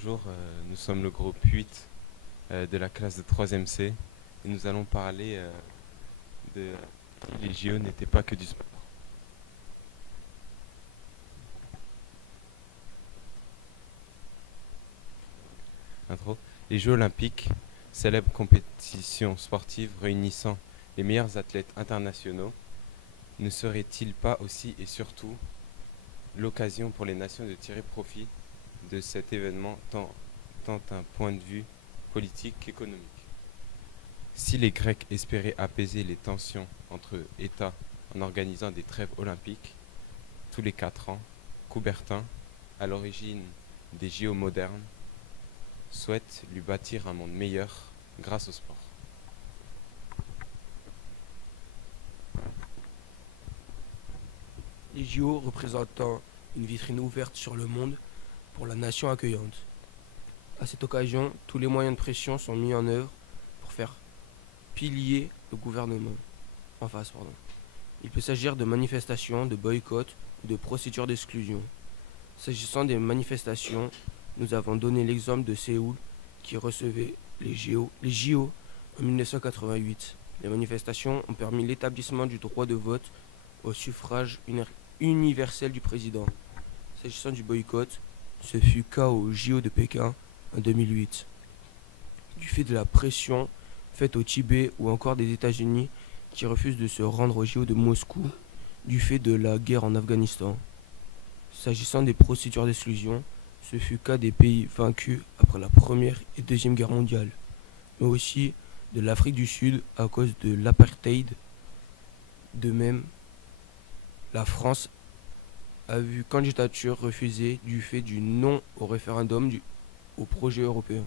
Bonjour, nous sommes le groupe 8 de la classe de 3e C et nous allons parler de si les JO n'étaient pas que du sport. Intro. Les Jeux olympiques, célèbre compétition sportive réunissant les meilleurs athlètes internationaux, ne serait-il pas aussi et surtout l'occasion pour les nations de tirer profit de cet événement tant d'un point de vue politique qu'économique? Si les Grecs espéraient apaiser les tensions entre États en organisant des trêves olympiques tous les 4 ans, Coubertin, à l'origine des JO modernes, souhaite lui bâtir un monde meilleur grâce au sport. Les JO représentant une vitrine ouverte sur le monde pour la nation accueillante. À cette occasion, tous les moyens de pression sont mis en œuvre pour faire pilier le gouvernement en face. Il peut s'agir de manifestations, de boycotts ou de procédures d'exclusion. S'agissant des manifestations, nous avons donné l'exemple de Séoul qui recevait les JO en 1988. Les manifestations ont permis l'établissement du droit de vote au suffrage universel du président. S'agissant du boycott, ce fut cas au JO de Pékin en 2008. Du fait de la pression faite au Tibet ou encore des États-Unis qui refusent de se rendre au JO de Moscou du fait de la guerre en Afghanistan. S'agissant des procédures d'exclusion, ce fut cas des pays vaincus après la Première et Deuxième Guerre mondiale, mais aussi de l'Afrique du Sud à cause de l'apartheid. De même, la France a vu candidature refusée du fait du non au référendum au projet européen.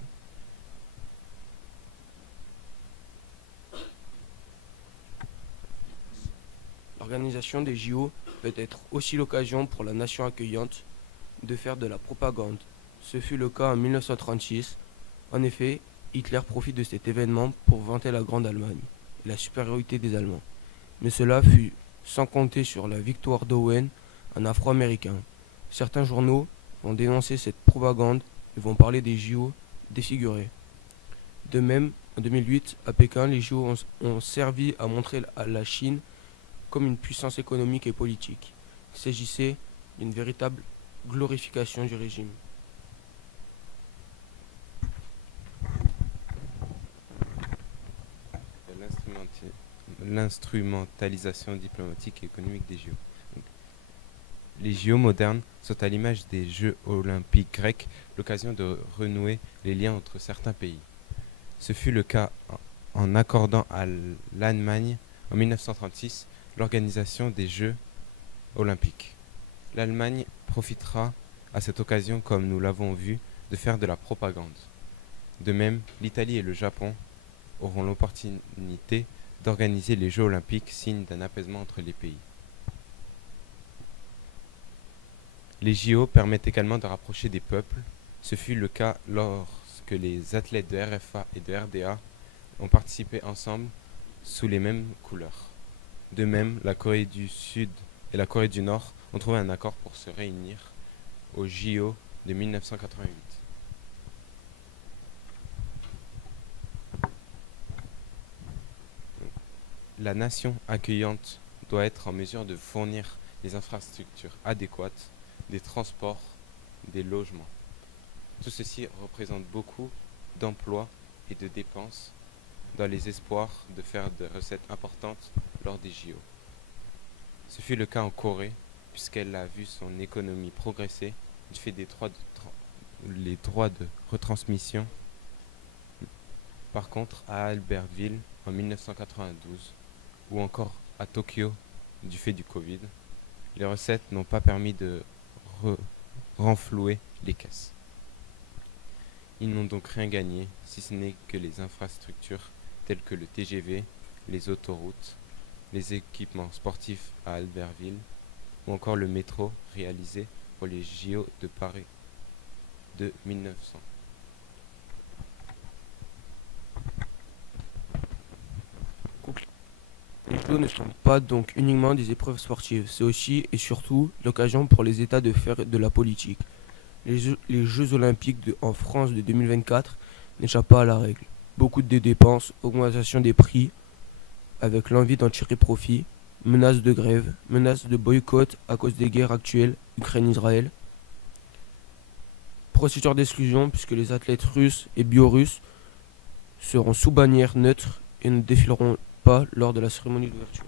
L'organisation des JO peut être aussi l'occasion pour la nation accueillante de faire de la propagande. Ce fut le cas en 1936. En effet, Hitler profite de cet événement pour vanter la Grande Allemagne et la supériorité des Allemands. Mais cela fut sans compter sur la victoire d'Owen, un Afro-Américain. Certains journaux vont dénoncer cette propagande et vont parler des JO défigurés. De même, en 2008, à Pékin, les JO ont servi à montrer à la Chine comme une puissance économique et politique. Il s'agissait d'une véritable glorification du régime. L'instrumentalisation diplomatique et économique des JO. Les JO modernes sont à l'image des Jeux olympiques grecs l'occasion de renouer les liens entre certains pays. Ce fut le cas en accordant à l'Allemagne en 1936 l'organisation des Jeux olympiques. L'Allemagne profitera à cette occasion, comme nous l'avons vu, de faire de la propagande. De même, l'Italie et le Japon auront l'opportunité d'organiser les Jeux olympiques, signe d'un apaisement entre les pays. Les JO permettent également de rapprocher des peuples. Ce fut le cas lorsque les athlètes de RFA et de RDA ont participé ensemble sous les mêmes couleurs. De même, la Corée du Sud et la Corée du Nord ont trouvé un accord pour se réunir aux JO de 1988. La nation accueillante doit être en mesure de fournir les infrastructures adéquates, des transports, des logements. Tout ceci représente beaucoup d'emplois et de dépenses dans les espoirs de faire des recettes importantes lors des JO. Ce fut le cas en Corée, puisqu'elle a vu son économie progresser du fait des droits de retransmission. Par contre, à Albertville, en 1992, ou encore à Tokyo, du fait du Covid, les recettes n'ont pas permis de renflouer les caisses. Ils n'ont donc rien gagné, si ce n'est que les infrastructures telles que le TGV, les autoroutes, les équipements sportifs à Albertville, ou encore le métro réalisé pour les JO de Paris de 1900. Les JO ne sont pas donc uniquement des épreuves sportives, c'est aussi et surtout l'occasion pour les États de faire de la politique. Les Jeux Olympiques en France de 2024 n'échappent pas à la règle. Beaucoup de dépenses, augmentation des prix, avec l'envie d'en tirer profit, menaces de grève, menaces de boycott à cause des guerres actuelles, Ukraine-Israël, procédure d'exclusion puisque les athlètes russes et biélorusses seront sous bannière neutre et ne défileront pas lors de la cérémonie d'ouverture.